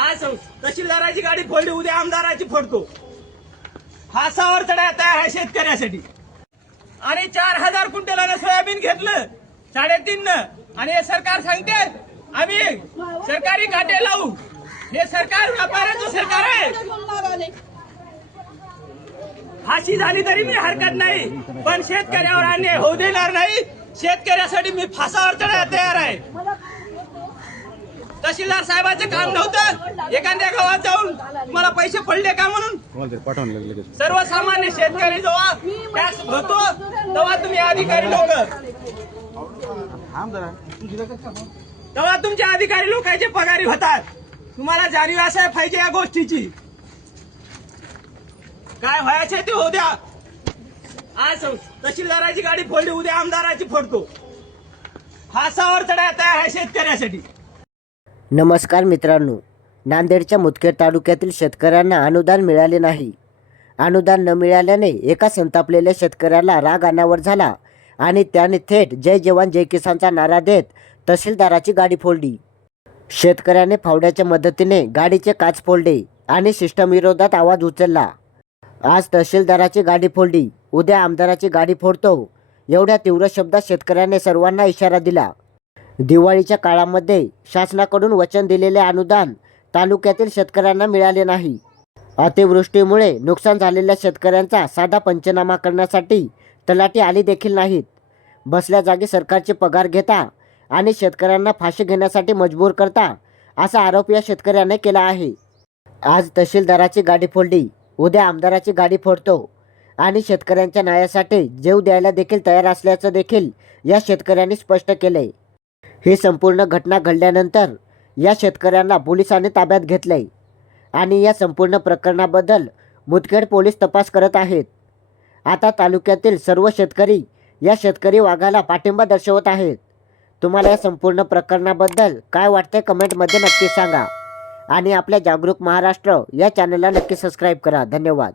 आज तहसीलदाराची गाडी फोडली उद्या आमदाराची फोडतो. हा सावरचडा तयार आहे शेतकऱ्यासाठी. आणि चार हजार क्विंटलानं सोयाबीन घेतलं साडेतीन आणि हे सरकार सांगते आम्ही सरकारी काटे लावू. हे सरकार व्यापाऱ्याचं सरकार आहे. फाशी झाली तरी मी हरकत नाही पण शेतकऱ्यावर अन्याय होऊ देणार नाही. शेतकऱ्यासाठी मी फासावर चढायला तहसीलदार साहेबाचं काम नव्हतं. एखाद्या गावात जाऊन मला पैसे पडले का म्हणून? तुम्हाला पाठवून लागलं सर्वसामान्य शेतकरी जेव्हा टॅक्स भरतो तेव्हा तुम्ही अधिकारी लोक. जरा तेव्हा तुमचे अधिकारी लोकांचे पगारी होतात. तुम्हाला जाणीव असाय पाहिजे या गोष्टीची. काय व्हायचे ते होऊ द्या. आज तहसीलदाराची गाडी फोडली उद्या आमदाराची फोडतो. फासावर चढाया तयार आहे शेतकऱ्यासाठी. नमस्कार मित्रांनो नांदेडच्या मुदखेड तालुक्यातील शेतकऱ्यांना अनुदान मिळाले नाही. अनुदान न मिळाल्याने एका संतापलेल्या शेतकऱ्याला राग अनावर झाला आणि त्याने थेट जय जवान जय किसानचा नारा देत तहसीलदाराची गाडी फोडली. शेतकऱ्याने फावड्याच्या मदतीने गाडीचे काच फोडले आणि सिस्टमविरोधात आवाज उचलला. आज तहसीलदाराची गाडी फोडली. उद्या आमदाराची गाडी फोडतो. एवढ्या तीव्र शब्दात शेतकऱ्याने सर्वांना इशारा दिला. दिवाळीच्या काळामध्ये शासनाकडून वचन दिलेले अनुदान तालुक्यातील शेतकऱ्यांना मिळाले नाही. अतिवृष्टीमुळे नुकसान झालेल्या शेतकऱ्यांचा साधा पंचनामा करण्यासाठी तलाठी आली देखील नाहीत. बसल्या जागी सरकारचे पगार घेता आणि शेतकऱ्यांना फाशी घेण्यासाठी मजबूर करता असा आरोप या शेतकऱ्याने केला आहे. आज तहसीलदाराची गाडी फोडली उद्या आमदाराची गाडी फोडतो आणि शेतकऱ्यांच्या न्यायासाठी जीव द्यायला देखील तयार असल्याचं देखील या शेतकऱ्यांनी स्पष्ट केलंय. ही संपूर्ण घटना घडल्यानंतर या शेतकऱ्यांना पोलिसांनी ताब्यात घेतलंय आणि या संपूर्ण प्रकरणाबद्दल मुदखेड पोलीस तपास करत आहेत. आता तालुक्यातील सर्व शेतकरी या शेतकरी वाघाला पाठिंबा दर्शवत आहेत. तुम्हाला या संपूर्ण प्रकरणाबद्दल काय वाटते कमेंटमध्ये नक्की सांगा. आणि आपल्या जागरूक महाराष्ट्र या चॅनलला नक्की सबस्क्राईब करा. धन्यवाद.